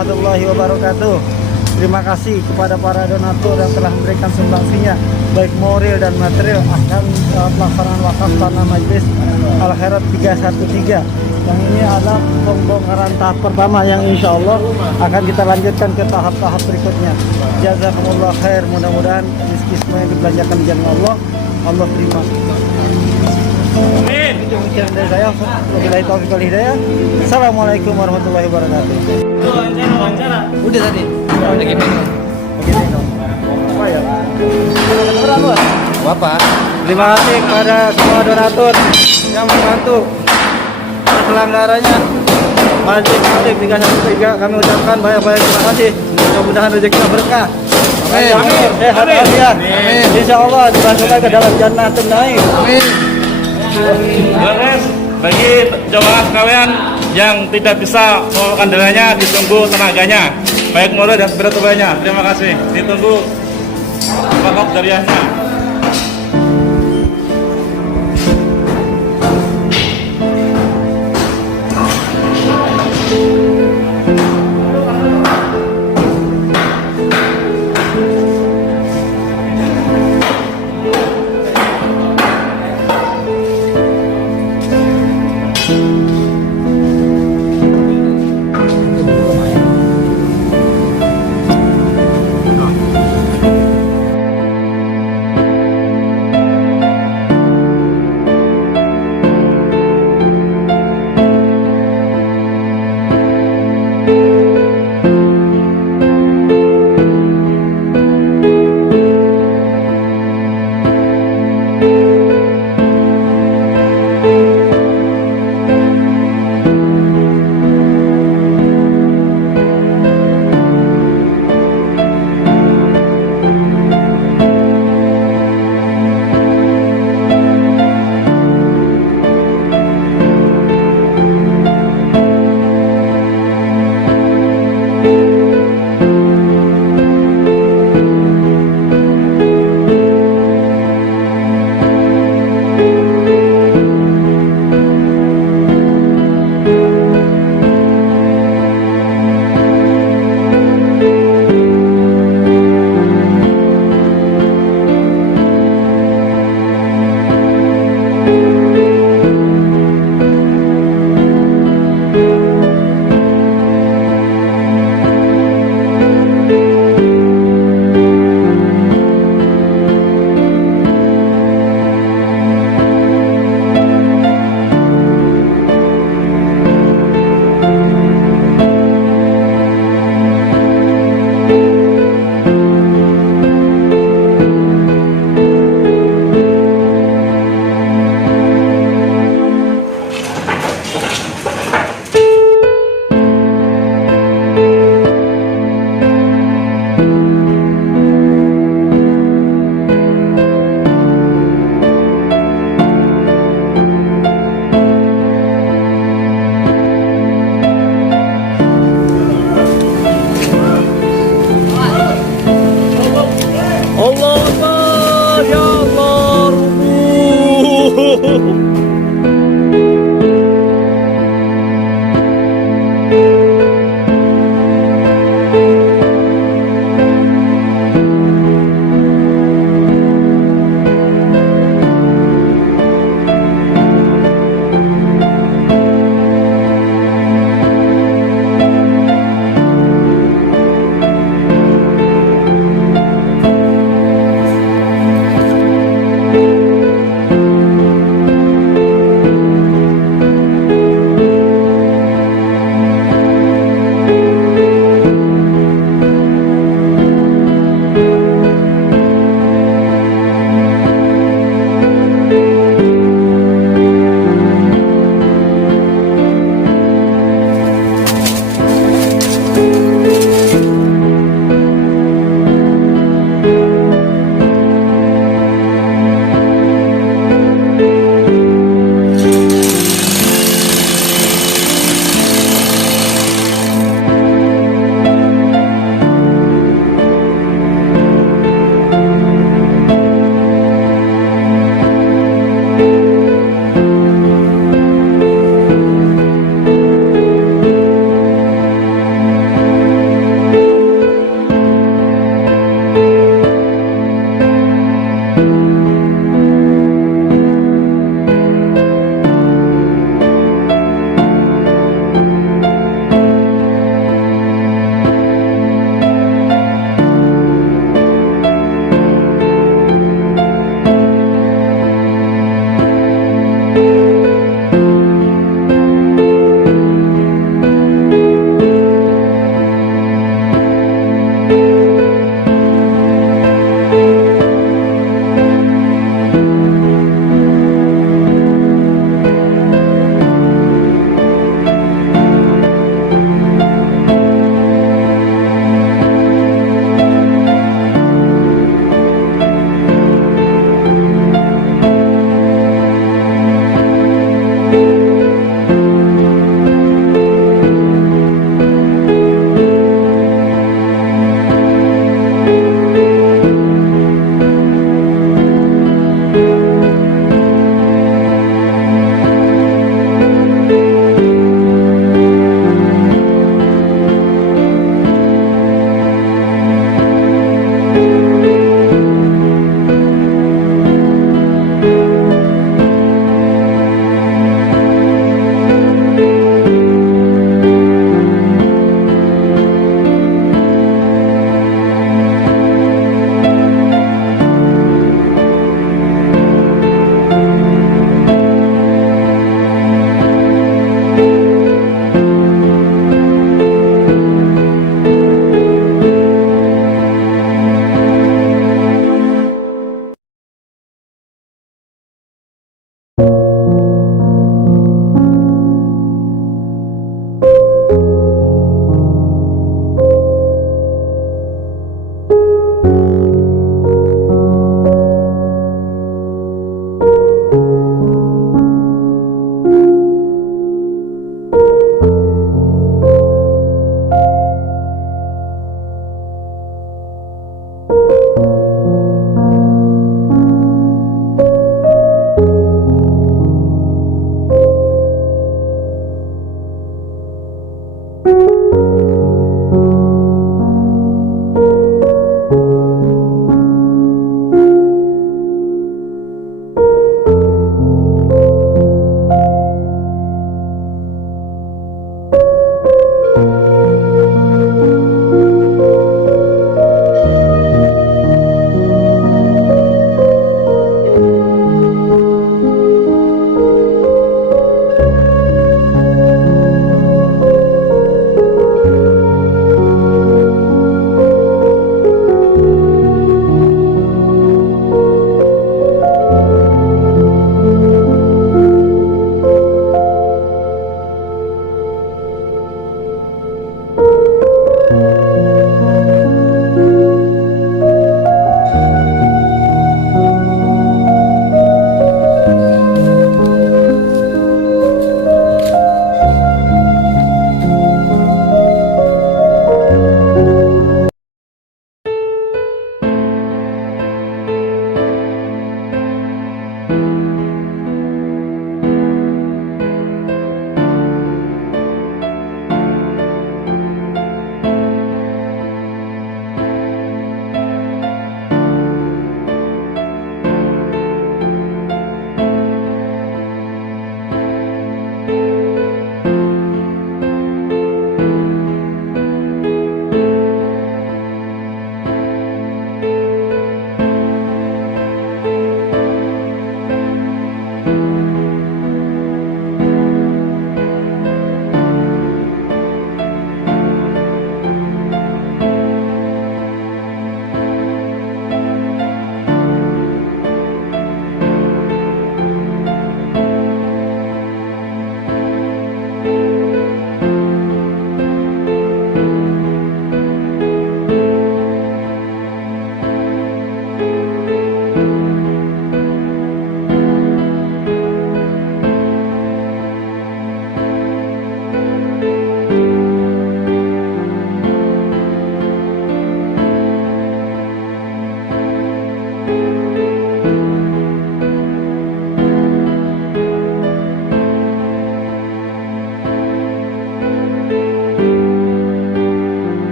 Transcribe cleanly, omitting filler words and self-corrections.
warahmatullahi wabarakatuh. Terima kasih kepada para donatur yang telah memberikan sumbangsinya, baik moral dan material, akan pelaksanaan wakaf tanah Majelis Al Khairat 313. Yang ini adalah pembongkaran tahap pertama yang insya Allah akan kita lanjutkan ke tahap-tahap berikutnya. Jazakumullah khair, mudah-mudahan rezeki semua yang dibelanjakan di jalan Allah, Allah terima. Amin. Demikian dari saya, wabillahi taufiq wal hidayah. Assalamualaikum warahmatullahi wabarakatuh. Udah tadi. Lagi minum. Apa ya? Berapa? Bapak. Terima kasih kepada semua donatur yang membantu penyelenggaranya Majelis Taklim 313. Kami ucapkan banyak-banyak terima kasih. Mudah-mudahan rezekinya berkah. Amin. Sehat walafiat. Amin. Insya Allah dimasukkan ke dalam jannatul naim. Amin. Beres, bagi jemaah sekalian yang tidak bisa mengeluarkan dananya, ditunggu tenaganya, baik moral dan spiritualnya. Terima kasih. Ditunggu wakaf jariahnya.